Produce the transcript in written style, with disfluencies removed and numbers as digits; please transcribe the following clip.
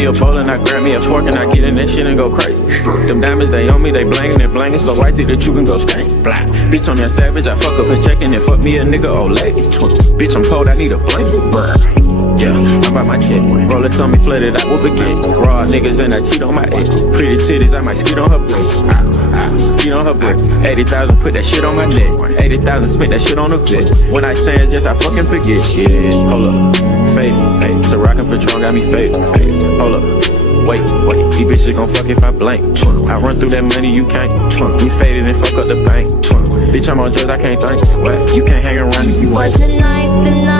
me a bowl and I grab me a fork and I get in that shit and go crazy. Them diamonds, they on me, they blangin' and blangin', so I see that you can go skank. Blah. Bitch, I'm that savage, I fuck up and checkin' and fuck me a nigga, old lady. Bitch, I'm cold, I need a blanket. Yeah, I'm by my check. Roll it on me, flooded out with baguette. Raw niggas and I cheat on my ex. Pretty titties, I might skeet on her breast. Skeet on her breast. 80,000, put that shit on my neck. 80,000, spent that shit on the clip. When I stand, just I fucking forget. Yeah, hold up, faded. The rockin' Patron got me faded. Hold up, wait. These bitches gon' fuck if I blank. I run through that money, you can't. We faded and fuck up the bank. Bitch, I'm on drugs, I can't think. What? You can't hang around if you want. But tonight's the night.